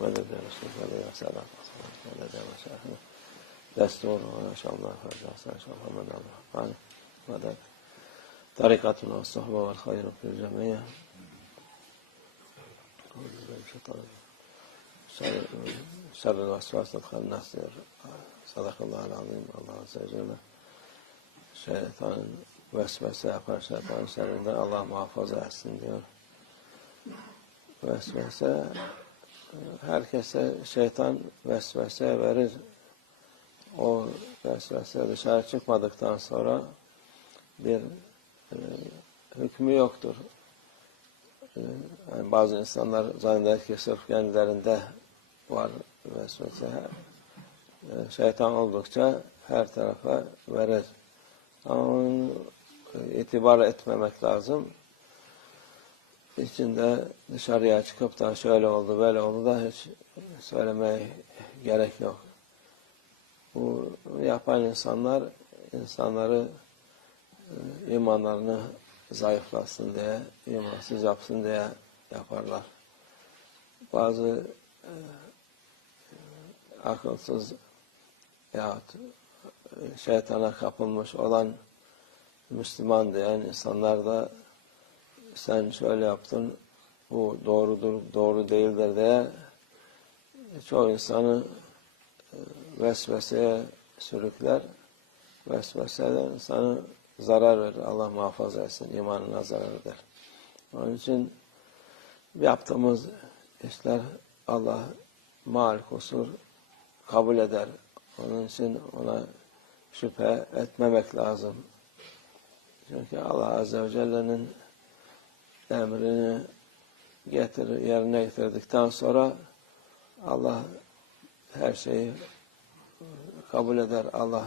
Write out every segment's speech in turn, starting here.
مدد يا رسول الله يا سلام مدد يا مشايخنا دستور وما شاء الله فرجع إن شاء الله مدد الله مدد طريقتنا والصحبة والخير في الجميع شر الوسواس الخناس صدق الله العظيم الله عز وجل şeytan vesvese yapar şeytan şerrinden Allah muhafaza etsin diyor. Vesvese herkese şeytan vesvese verir. O vesvese dışarı çıkmadıktan sonra bir hükmü yoktur. Yani bazı insanlar zanneder ki sırf kendilerinde var vesvese. Şeytan oldukça her tarafa verir. Ama onu itibar etmemek lazım. İçinde dışarıya çıkıp da şöyle oldu, böyle oldu da hiç söylemeye gerek yok. Bu yapan insanları imanlarını zayıflasın diye, imansız yapsın diye yaparlar. Bazı akılsız yahut şeytana kapılmış olan Müslüman diyen insanlar da sen şöyle yaptın, bu doğrudur, doğru değildir diye çoğu insanı vesveseye sürükler. Vesveseden insanı zarar verir. Allah muhafaza etsin. İmanına zarar eder. Onun için yaptığımız işler Allah mal kusur kabul eder. Onun için ona şüphe etmemek lazım. Çünkü Allah Azze ve Celle'nin emrini yerine getirdikten sonra Allah her şeyi kabul eder. Allah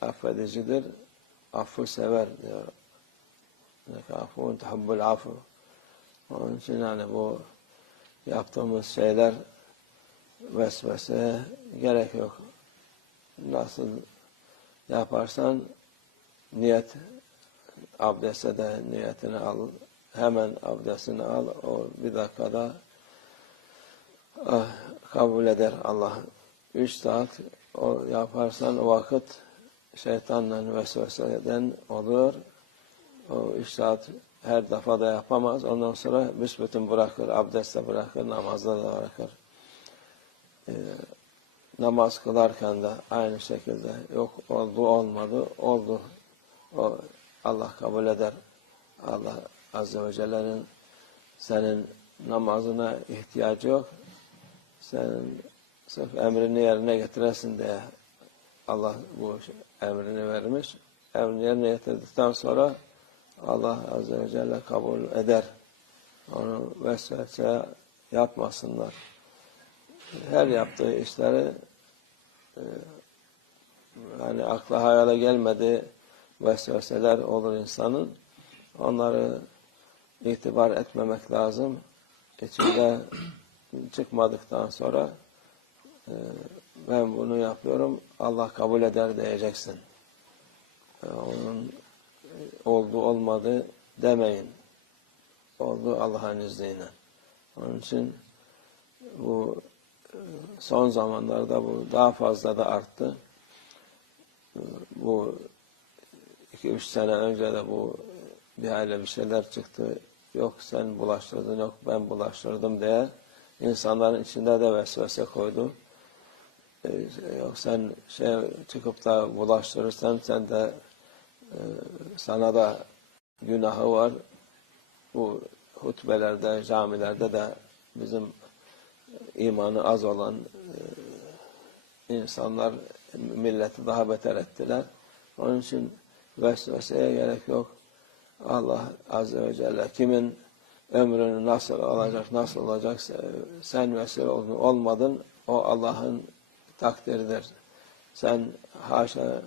affedicidir. Affı sever diyor. Affun tuhibbul affu. Onun için yani bu yaptığımız şeyler vesveseye gerek yok. Nasıl yaparsan niyet, abdeste de niyetini al. Hemen abdestini al. O bir dakikada kabul eder Allah. 3 saat o yaparsan o vakit şeytanla vesveseden olur. O 3 saat her defada yapamaz. Ondan sonra büsbütün bırakır. Abdestte bırakır. Namazda da bırakır. Namaz kılarken de aynı şekilde yok oldu olmadı oldu. O Allah kabul eder. Allah Azze ve Celle'nin senin namazına ihtiyacı yok. Senin sırf emrini yerine getiresin diye Allah bu emrini vermiş. Emrini yerine getirdikten sonra Allah Azze ve Celle kabul eder. Onu vesvese yapmasınlar. Her yaptığı işleri yani akla hayale gelmediği vesveseler olur insanın. Onları itibar etmemek lazım. İçinde çıkmadıktan sonra ben bunu yapıyorum, Allah kabul eder diyeceksin. Onun oldu olmadı demeyin. Oldu Allah'ın izniyle. Onun için bu son zamanlarda bu daha fazla da arttı. Bu 2-3 sene önce de bu bir aile bir şeyler çıktı. Yok sen bulaştırdın, yok ben bulaştırdım diye insanların içinde de vesvese koydu. Yok sen çıkıp da bulaştırırsan sen de sana da günahı var. Bu hutbelerde, camilerde de bizim imanı az olan insanlar milleti daha beter ettiler. Onun için vesveseye gerek yok. Allah Azze ve Celle kimin ömrünü nasıl alacak, nasıl olacak sen vesile olmadın. O Allah'ın takdiridir. Sen haşa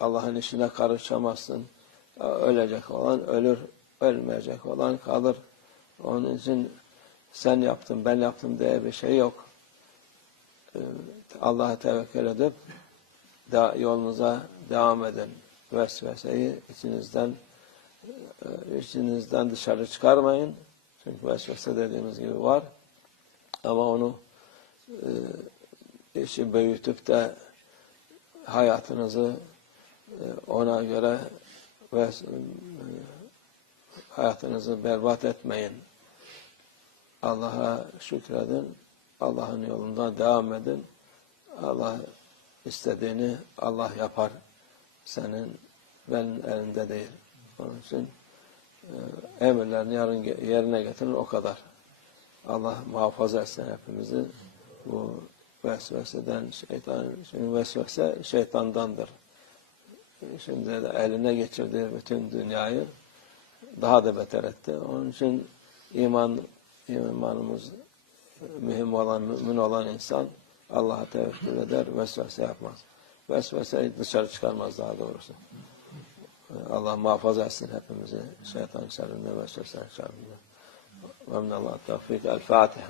Allah'ın işine karışamazsın. Ölecek olan ölür, ölmeyecek olan kalır. Onun için sen yaptın, ben yaptım diye bir şey yok. Allah'a tevekkül edip yolunuza devam edin. Vesveseyi içinizden içinizden dışarı çıkarmayın. Çünkü vesvese dediğimiz gibi var. Ama onu işi büyütüp de hayatınızı ona göre ve hayatınızı berbat etmeyin. Allah'a şükredin. Allah'ın yolunda devam edin. Allah istediğini Allah yapar. Senin benim elinde değil. Onun için emirlerini yerine getirin, o kadar. Allah muhafaza etsin hepimizi. Bu vesveseden, şimdi vesvese şeytandandır. Şimdi de eline geçirdiği bütün dünyayı daha da beter etti. Onun için imanımız mühim olan, mümin olan insan Allah'a tevekkül eder, vesvese yapmaz. Vesveseyi dışarı çıkarmaz daha doğrusu. Allah muhafaza etsin hepimizi şeytan şerrinden, vesvese şerrinden. Ve minallah tevfik. El Fatiha.